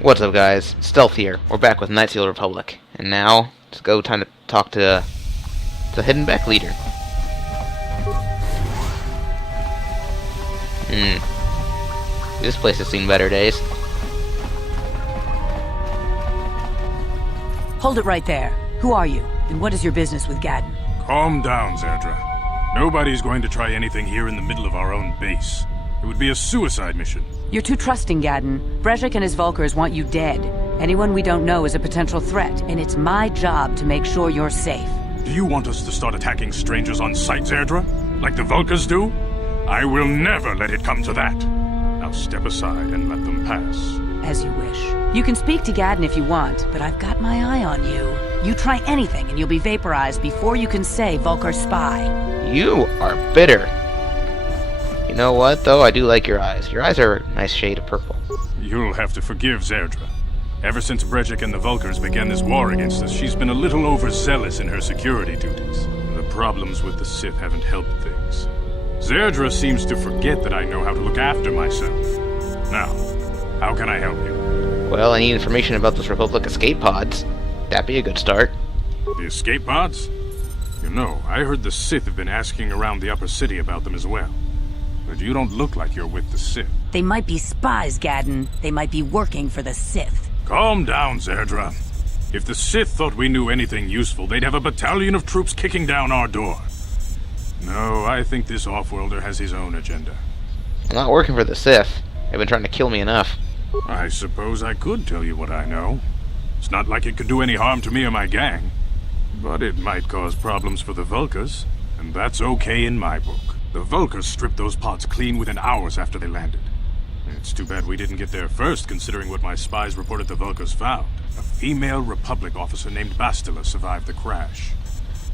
What's up, guys? Stealth here. We're back with Knights of the Old Republic. And now, it's go time to talk to the hidden back leader. This place has seen better days. Hold it right there. Who are you? And what is your business with Gadon? Calm down, Zerdra. Nobody's going to try anything here in the middle of our own base. It would be a suicide mission. You're too trusting, Gadon. Brejik and his Vulkars want you dead. Anyone we don't know is a potential threat, and it's my job to make sure you're safe. Do you want us to start attacking strangers on sight, Zerdra? Like the Vulkars do? I will never let it come to that. Now step aside and let them pass. As you wish. You can speak to Gadon if you want, but I've got my eye on you. You try anything and you'll be vaporized before you can say Vulkar spy. You are bitter. You know what, though? I do like your eyes. Your eyes are a nice shade of purple. You'll have to forgive Zerdra. Ever since Brejik and the Vulkars began this war against us, she's been a little overzealous in her security duties. The problems with the Sith haven't helped things. Zerdra seems to forget that I know how to look after myself. Now, how can I help you? Well, I need information about those Republic escape pods. That'd be a good start. The escape pods? You know, I heard the Sith have been asking around the upper city about them as well. But you don't look like you're with the Sith. They might be spies, Gadon. They might be working for the Sith. Calm down, Zerdra. If the Sith thought we knew anything useful, they'd have a battalion of troops kicking down our door. No, I think this off-worlder has his own agenda. I'm not working for the Sith. They've been trying to kill me enough. I suppose I could tell you what I know. It's not like it could do any harm to me or my gang. But it might cause problems for the Vulkars, and that's okay in my book. The Vulkars stripped those pods clean within hours after they landed. It's too bad we didn't get there first, considering what my spies reported the Vulkars found. A female Republic officer named Bastila survived the crash.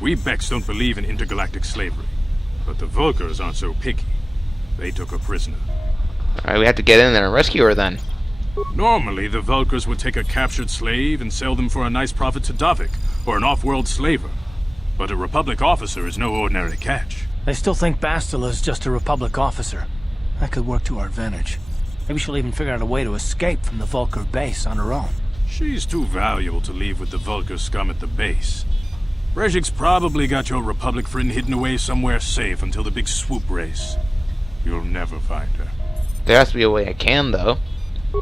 We Becks don't believe in intergalactic slavery, but the Vulkars aren't so picky. They took her prisoner. Alright, we have to get in there and rescue her then. Normally, the Vulkars would take a captured slave and sell them for a nice profit to Davik, or an off-world slaver. But a Republic officer is no ordinary catch. I still think Bastila is just a Republic officer. That could work to our advantage. Maybe she'll even figure out a way to escape from the Vulkar base on her own. She's too valuable to leave with the Vulkar scum at the base. Brejik's probably got your Republic friend hidden away somewhere safe until the big swoop race. You'll never find her. There has to be a way I can, though.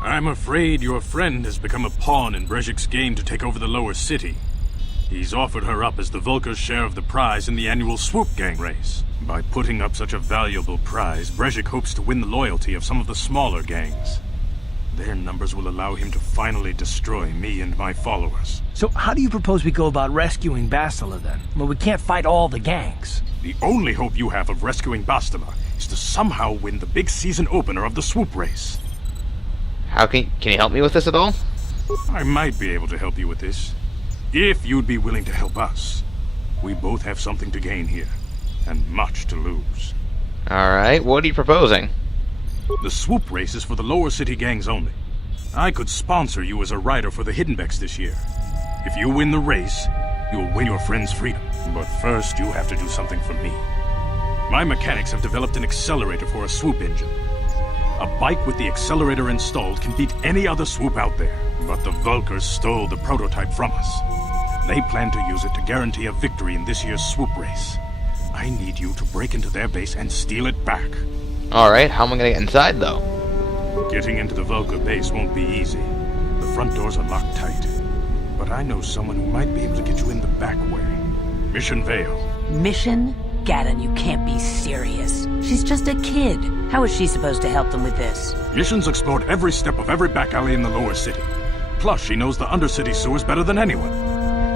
I'm afraid your friend has become a pawn in Brejik's game to take over the lower city. He's offered her up as the Vulkar's share of the prize in the annual swoop gang race. By putting up such a valuable prize, Brejik hopes to win the loyalty of some of the smaller gangs. Their numbers will allow him to finally destroy me and my followers. So how do you propose we go about rescuing Bastila then? Well, we can't fight all the gangs. The only hope you have of rescuing Bastila is to somehow win the big season opener of the swoop race. How can you help me with this at all? I might be able to help you with this, if you'd be willing to help us. We both have something to gain here, and much to lose. Alright, what are you proposing? The swoop race is for the lower city gangs only. I could sponsor you as a rider for the Hidden Becks this year. If you win the race, you'll win your friend's freedom. But first, you have to do something for me. My mechanics have developed an accelerator for a swoop engine. A bike with the accelerator installed can beat any other swoop out there. But the Vulkars stole the prototype from us. They plan to use it to guarantee a victory in this year's swoop race. I need you to break into their base and steal it back. Alright, how am I gonna get inside, though? Getting into the Vulkar base won't be easy. The front doors are locked tight. But I know someone who might be able to get you in the back way. Mission Vale. Mission? Gadon, you can't be serious. She's just a kid. How is she supposed to help them with this? Mission's explored every step of every back alley in the lower city. Plus, she knows the undercity sewers better than anyone.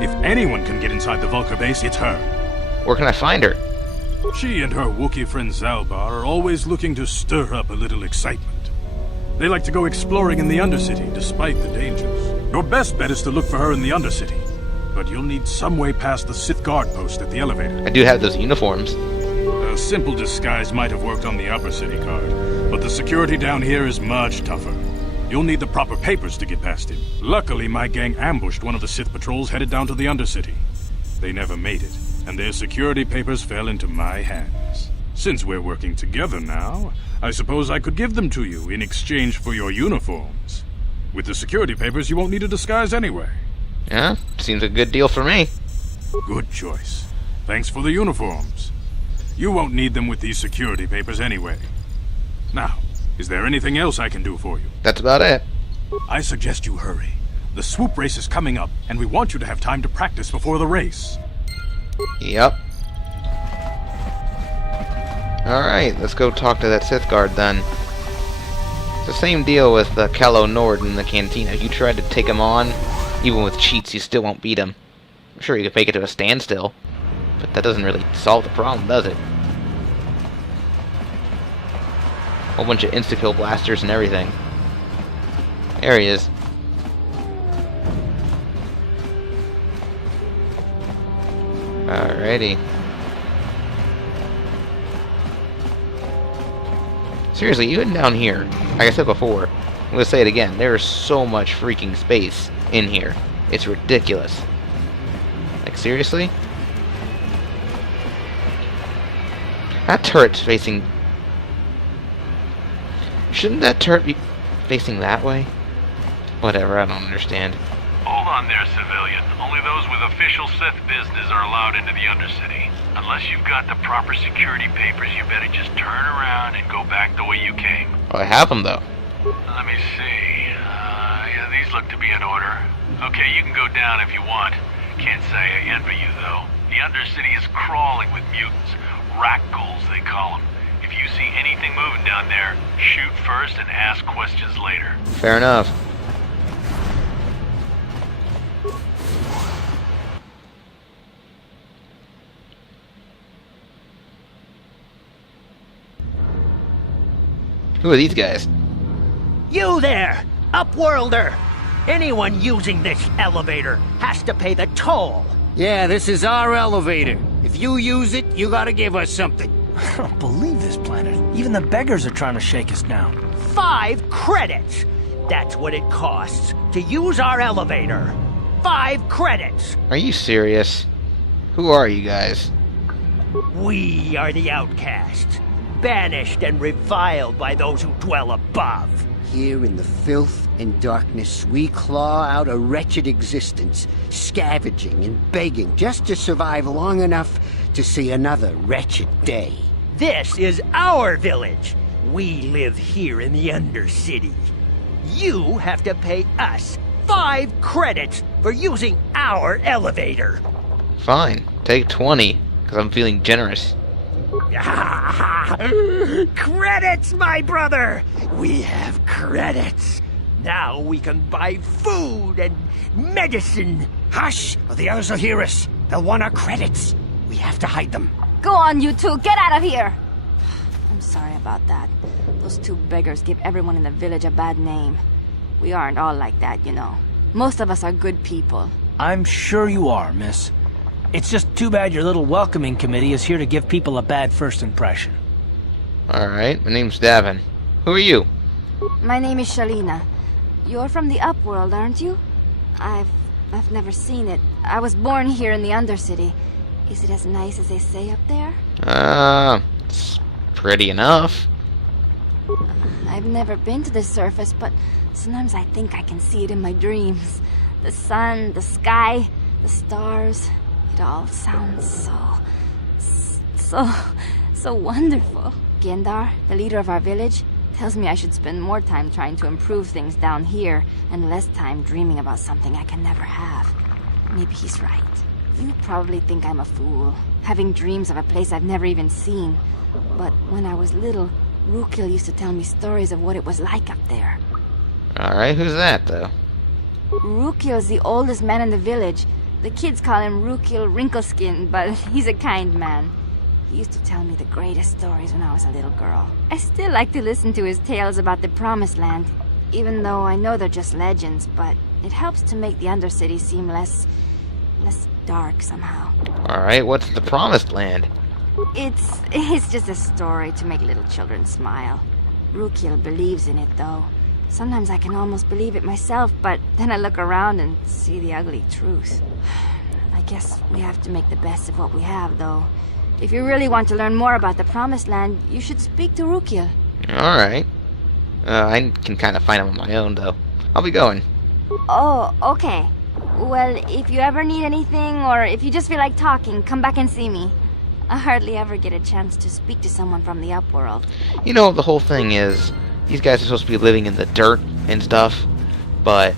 If anyone can get inside the Vulkar base, it's her. Where can I find her? She and her Wookiee friend Zalbar are always looking to stir up a little excitement. They like to go exploring in the Undercity, despite the dangers. Your best bet is to look for her in the Undercity. But you'll need some way past the Sith guard post at the elevator. I do have those uniforms. A simple disguise might have worked on the upper city guard, but the security down here is much tougher. You'll need the proper papers to get past him. Luckily, my gang ambushed one of the Sith patrols headed down to the Undercity. They never made it, and their security papers fell into my hands. Since we're working together now, I suppose I could give them to you in exchange for your uniforms. With the security papers, you won't need a disguise anyway. Yeah, seems a good deal for me. Good choice. Thanks for the uniforms. You won't need them with these security papers anyway. Now, is there anything else I can do for you? That's about it. I suggest you hurry. The swoop race is coming up, and we want you to have time to practice before the race. Yep. Alright, let's go talk to that Sith guard then. It's the same deal with the Calo Nord in the cantina. If you tried to take him on, even with cheats, you still won't beat him. I'm sure you could make it to a standstill, but that doesn't really solve the problem, does it? Whole bunch of insta-kill blasters and everything. There he is. Alrighty. Seriously, even down here, like I said before, I'm gonna say it again, there is so much freaking space in here. It's ridiculous. Like, seriously? That turret's facing... Shouldn't that turret be facing that way? Whatever, I don't understand. Hold on there, civilian. Only those with official Sith business are allowed into the Undercity. Unless you've got the proper security papers, you better just turn around and go back the way you came. Oh, I have them, though. Let me see. Yeah, these look to be in order. Okay, you can go down if you want. Can't say I envy you, though. The Undercity is crawling with mutants. Rat-ghouls, they call them. If you see anything moving down there, shoot first and ask questions later. Fair enough. Who are these guys? You there, Upworlder! Anyone using this elevator has to pay the toll. Yeah, this is our elevator. If you use it, you gotta give us something. I don't believe this planet. Even the beggars are trying to shake us down. 5 credits! That's what it costs to use our elevator. 5 credits! Are you serious? Who are you guys? We are the outcasts, banished and reviled by those who dwell above. Here in the filth and darkness, we claw out a wretched existence, scavenging and begging just to survive long enough to see another wretched day. This is our village. We live here in the Undercity. You have to pay us 5 credits for using our elevator. Fine, take 20, because I'm feeling generous. Credits, my brother! We have credits. Now we can buy food and medicine. Hush, or the others will hear us. They'll want our credits. We have to hide them. Go on, you two. Get out of here. I'm sorry about that. Those 2 beggars give everyone in the village a bad name. We aren't all like that, you know. Most of us are good people. I'm sure you are, miss. It's just too bad your little welcoming committee is here to give people a bad first impression. Alright, my name's Davin. Who are you? My name is Shalina. You're from the Upworld, aren't you? I've never seen it. I was born here in the Undercity. Is it as nice as they say up there? It's pretty enough. I've never been to the surface, but sometimes I think I can see it in my dreams. The sun, the sky, the stars. It all sounds so wonderful. Gendar, the leader of our village, tells me I should spend more time trying to improve things down here and less time dreaming about something I can never have. Maybe he's right. You probably think I'm a fool, having dreams of a place I've never even seen. But when I was little, Rukil used to tell me stories of what it was like up there. Alright, who's that, though? Rukil's the oldest man in the village. The kids call him Rukil Wrinkleskin, but he's a kind man. He used to tell me the greatest stories when I was a little girl. I still like to listen to his tales about the Promised Land, even though I know they're just legends, but it helps to make the Undercity seem less dark somehow. Alright, what's the Promised Land? It's just a story to make little children smile. Rukil believes in it, though. Sometimes I can almost believe it myself, but then I look around and see the ugly truth. I guess we have to make the best of what we have, though. If you really want to learn more about the Promised Land, you should speak to Rukil. Alright. I can kind of find him on my own, though. I'll be going. Oh, okay. Well, if you ever need anything, or if you just feel like talking, come back and see me. I hardly ever get a chance to speak to someone from the Upworld. You know, the whole thing is, these guys are supposed to be living in the dirt and stuff, but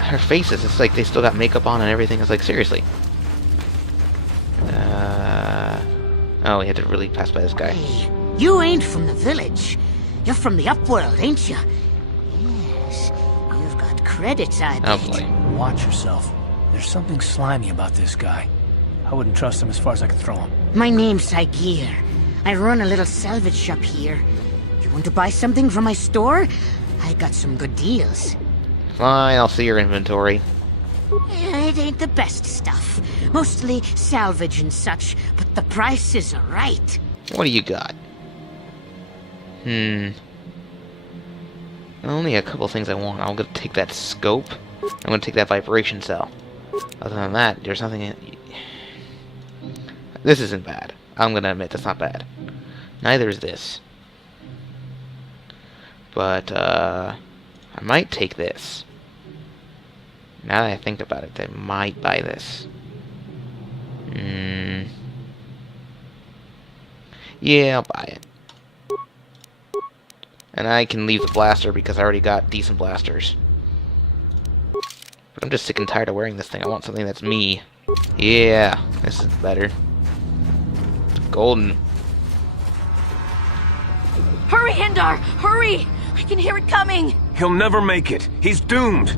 her faces, it's like they still got makeup on and everything. It's like, seriously. Oh, we had to really pass by this guy. Hey, you ain't from the village. You're from the Upworld, ain't you? Yes, you've got credits, I bet. Oh boy. Watch yourself. There's something slimy about this guy. I wouldn't trust him as far as I could throw him. My name's Saigir. I run a little salvage shop here. You want to buy something from my store? I got some good deals. Fine, I'll see your inventory. It ain't the best stuff. Mostly salvage and such, but the prices are right. What do you got? Only a couple things I want. I'm gonna take that scope. I'm gonna take that vibration cell. Other than that, there's nothing. This isn't bad. I'm gonna admit that's not bad. Neither is this. But I might take this. Now that I think about it, I might buy this. Yeah, I'll buy it. And I can leave the blaster because I already got decent blasters. But I'm just sick and tired of wearing this thing. I want something that's me. Yeah, this is better. It's golden. Hurry, Hindar! Hurry! I can hear it coming! He'll never make it. He's doomed.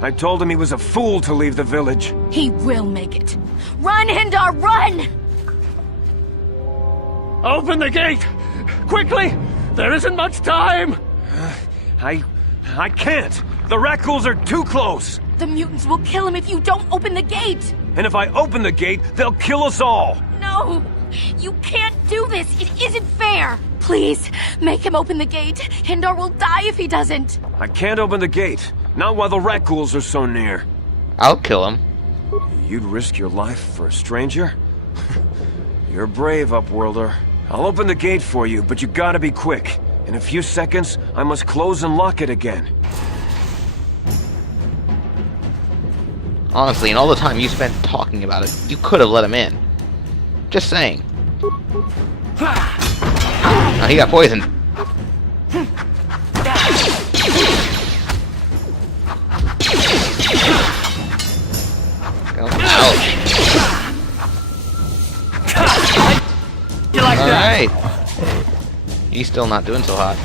I told him he was a fool to leave the village. He will make it. Run, Hindar, run! Open the gate! Quickly! There isn't much time! I can't. The Rakghouls are too close. The mutants will kill him if you don't open the gate! And if I open the gate, they'll kill us all. No! You can't do this! It isn't fair! Please, make him open the gate. Hindar will die if he doesn't. I can't open the gate. Not while the Rakghouls are so near. I'll kill him. You'd risk your life for a stranger? You're brave, Upworlder. I'll open the gate for you, but you gotta be quick. In a few seconds, I must close and lock it again. Honestly, in all the time you spent talking about it, you could have let him in. Just saying. Oh, he got poisoned. Ouch. You like that? Alright. He's still not doing so hot.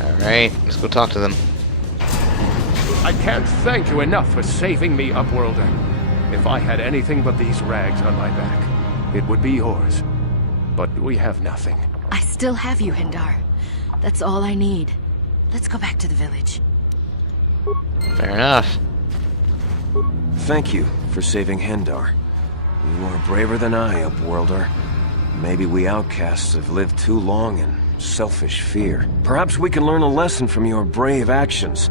Alright, let's go talk to them. I can't thank you enough for saving me, Upworlder. If I had anything but these rags on my back, it would be yours. But we have nothing. I still have you, Hindar. That's all I need. Let's go back to the village. Fair enough. Thank you for saving Hindar. You are braver than I, Upworlder. Maybe we outcasts have lived too long in selfish fear. Perhaps we can learn a lesson from your brave actions.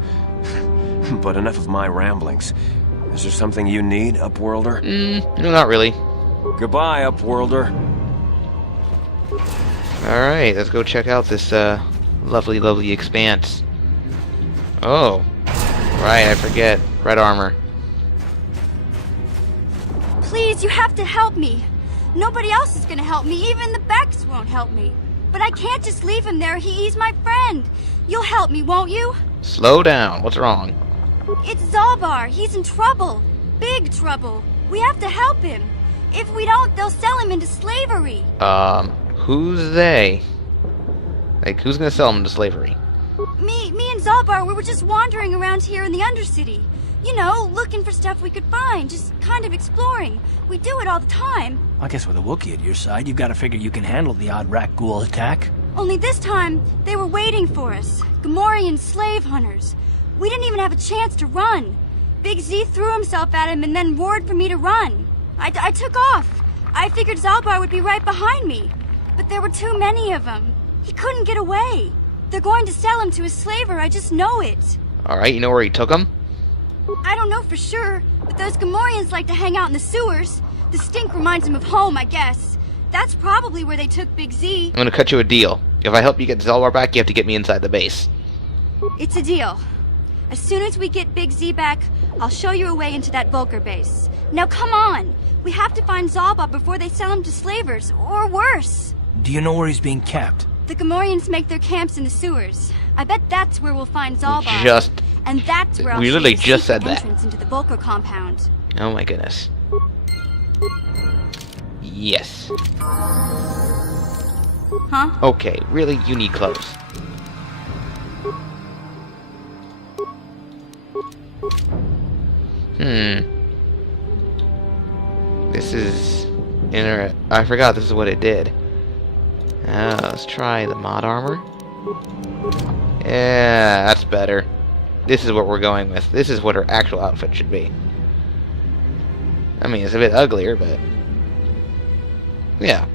But enough of my ramblings. Is there something you need, Upworlder? No, not really. Goodbye, Upworlder. Alright, let's go check out this lovely, lovely expanse. Oh. Right, I forget. Red armor. Please, you have to help me. Nobody else is gonna help me. Even the Becks won't help me. But I can't just leave him there. He's my friend. You'll help me, won't you? Slow down. What's wrong? It's Zalbar. He's in trouble. Big trouble. We have to help him. If we don't, they'll sell him into slavery. Who's they? Like, who's gonna sell him to slavery? Me and Zalbar, we were just wandering around here in the Undercity. You know, looking for stuff we could find, just kind of exploring. We do it all the time. I guess with a Wookiee at your side, you've got to figure you can handle the odd Rakghoul attack. Only this time, they were waiting for us. Gamorrean slave hunters. We didn't even have a chance to run. Big Z threw himself at him and then roared for me to run. I took off. I figured Zalbar would be right behind me. But there were too many of them. He couldn't get away. They're going to sell him to a slaver, I just know it. Alright, you know where he took him? I don't know for sure, but those Gamorreans like to hang out in the sewers. The stink reminds them of home, I guess. That's probably where they took Big Z. I'm gonna cut you a deal. If I help you get Zalbar back, you have to get me inside the base. It's a deal. As soon as we get Big Z back, I'll show you a way into that Vulcar base. Now come on! We have to find Zalbar before they sell him to slavers, or worse. Do you know where he's being kept? The Gamorreans make their camps in the sewers. I bet that's where we'll find Zalbar. And that's where I'll we show literally you the just secret said that. entrance into the Vulcar compound. Oh my goodness. Yes. Huh? Okay, really, you need clothes. This is... I forgot this is what it did. Let's try the mod armor. Yeah, that's better. This is what we're going with. This is what her actual outfit should be. I mean, it's a bit uglier, but... yeah.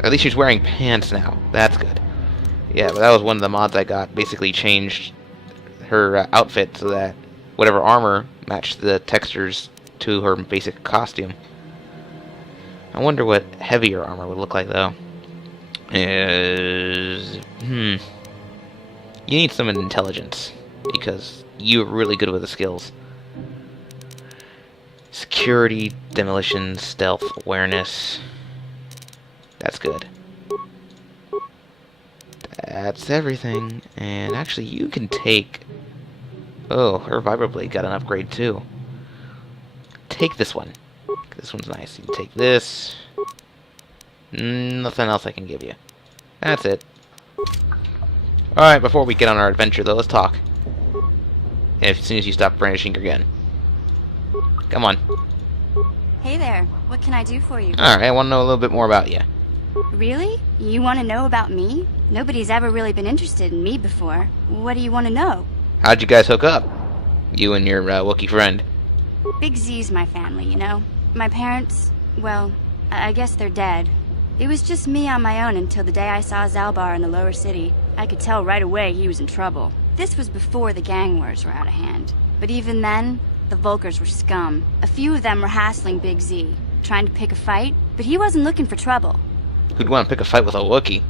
At least she's wearing pants now. That's good. Yeah, but that was one of the mods I got. Basically changed her outfit so that whatever armor matched the textures to her basic costume. I wonder what heavier armor would look like, though. You need some intelligence, because you're really good with the skills. Security, demolition, stealth, awareness. That's good. That's everything. And actually, you can take... oh, her vibroblade got an upgrade, too. Take this one. This one's nice. You can take this. Nothing else I can give you. That's it. Alright, before we get on our adventure, though, let's talk. As soon as you stop brandishing your gun. Come on. Hey there. What can I do for you? Alright, I want to know a little bit more about you. Really? You want to know about me? Nobody's ever really been interested in me before. What do you want to know? How'd you guys hook up? You and your Wookiee friend. Big Z's my family, you know? My parents, well, I guess they're dead. It was just me on my own until the day I saw Zalbar in the lower city. I could tell right away he was in trouble. This was before the gang wars were out of hand. But even then, the Vulcars were scum. A few of them were hassling Big Z, trying to pick a fight, but he wasn't looking for trouble. Who'd want to pick a fight with a Wookiee?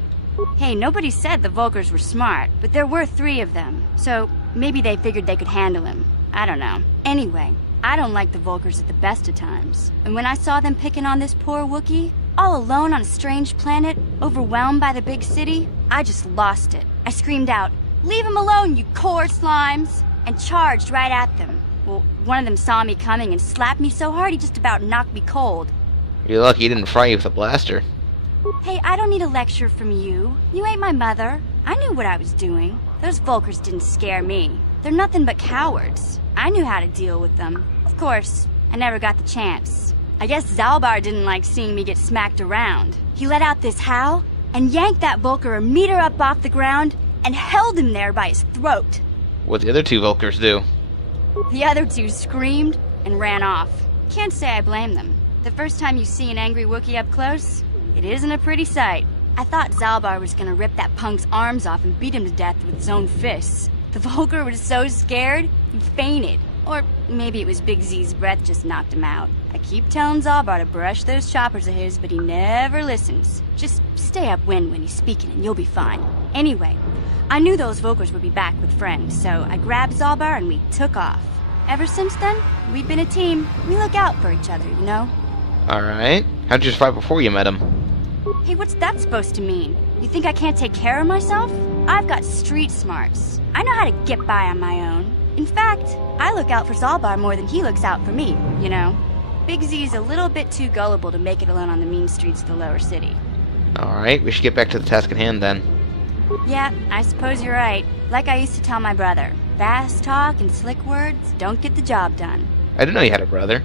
Hey, nobody said the Vulcars were smart, but there were 3 of them, so maybe they figured they could handle him. I don't know. Anyway, I don't like the Vulcars at the best of times. And when I saw them picking on this poor Wookiee, all alone on a strange planet, overwhelmed by the big city, I just lost it. I screamed out, "Leave him alone, you core slimes!" and charged right at them. Well, one of them saw me coming and slapped me so hard he just about knocked me cold. You're lucky he didn't fry you with a blaster. Hey, I don't need a lecture from you. You ain't my mother. I knew what I was doing. Those Vulcars didn't scare me. They're nothing but cowards. I knew how to deal with them. Of course, I never got the chance. I guess Zalbar didn't like seeing me get smacked around. He let out this howl and yanked that Vulcar a meter up off the ground and held him there by his throat. What'd the other 2 Vulcars do? The other 2 screamed and ran off. Can't say I blame them. The first time you see an angry Wookiee up close, it isn't a pretty sight. I thought Zalbar was gonna rip that punk's arms off and beat him to death with his own fists. The Vulcar was so scared, he fainted. Or maybe it was Big Z's breath just knocked him out. I keep telling Zalbar to brush those choppers of his, but he never listens. Just stay upwind when he's speaking and you'll be fine. Anyway, I knew those Vulcars would be back with friends, so I grabbed Zalbar and we took off. Ever since then, we've been a team. We look out for each other, you know? Alright. How'd you survive before you met him? Hey, what's that supposed to mean? You think I can't take care of myself? I've got street smarts. I know how to get by on my own. In fact, I look out for Zalbar more than he looks out for me, you know? Big Z's a little bit too gullible to make it alone on the mean streets of the lower city. Alright, we should get back to the task at hand then. Yeah, I suppose you're right. Like I used to tell my brother, fast talk and slick words don't get the job done. I didn't know you had a brother.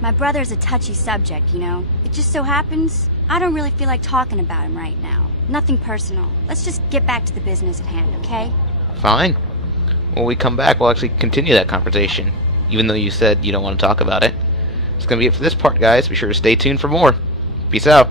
My brother's a touchy subject, you know? It just so happens, I don't really feel like talking about him right now. Nothing personal. Let's just get back to the business at hand, okay? Fine. When we come back, we'll actually continue that conversation, even though you said you don't want to talk about it. That's going to be it for this part, guys. Be sure to stay tuned for more. Peace out.